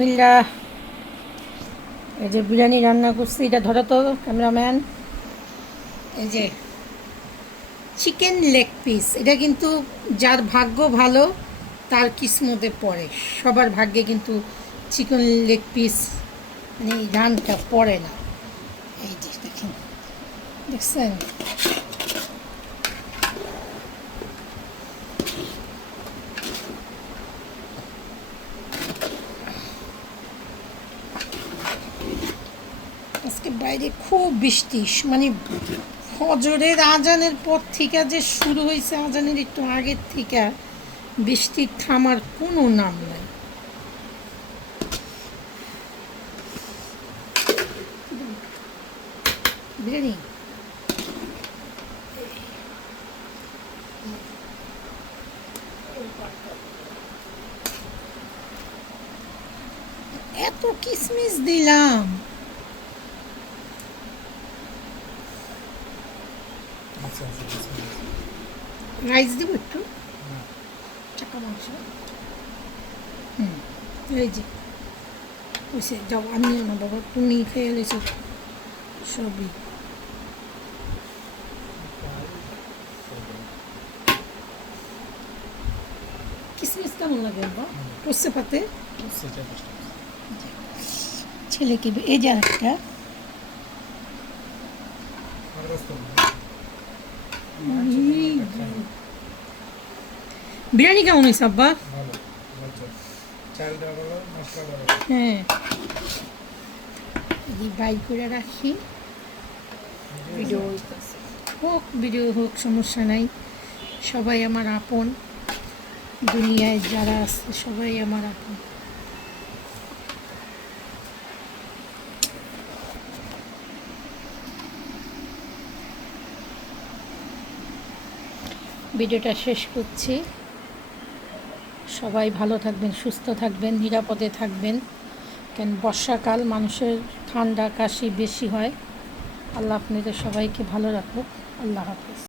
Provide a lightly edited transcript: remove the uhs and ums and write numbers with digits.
বিসমিল্লাহ। এই যে বিরিয়ানি রান্না করছি, এটা ধরো তো ক্যামেরাম্যান। এই যে চিকেন লেগ পিস, এটা কিন্তু যার ভাগ্য ভালো তার কিসমতে পড়ে, সবার ভাগ্যে কিন্তু চিকেন লেগ পিস মানে এই রানটা পড়ে না। এই যে দেখেন, দেখছেন? আজকে বাইরে খুব বৃষ্টি, মানে ফজরের আজানের পর থেকে যে শুরু হয়েছে, আজানের একটু আগের থেকে বৃষ্টির থামার কোনো নাম নাই। বিরিয়ানি এত কিসমিস দিলাম। রাইস দিব একটু, চাকা মাংস। এই যে হয়েছে, যাও আমিও না বাবা, তুমি খেয়ে গেছো সবই। কিসমিস কেমন লাগে বাবা? পড়ছে পাতে ছেলেকে। এই যে একটা বিরিয়ানি কেমন হয়েছে আব্বা? হ্যাঁ, বাইর করে রাখি, ভিডিও হোক, ভিডিও হোক, সমস্যা নাই। সবাই আমার আপন, দুনিয়ায় যারা আছে সবাই আমার আপন। ভিডিওটা শেষ করছি। সবাই ভালো থাকবেন, সুস্থ থাকবেন, নিরাপদে থাকবেন। কেন বর্ষাকাল, মানুষের ঠান্ডা কাশি বেশি হয়। আল্লাহ আপনাদের সবাইকে ভালো রাখুক। আল্লাহ হাফেজ।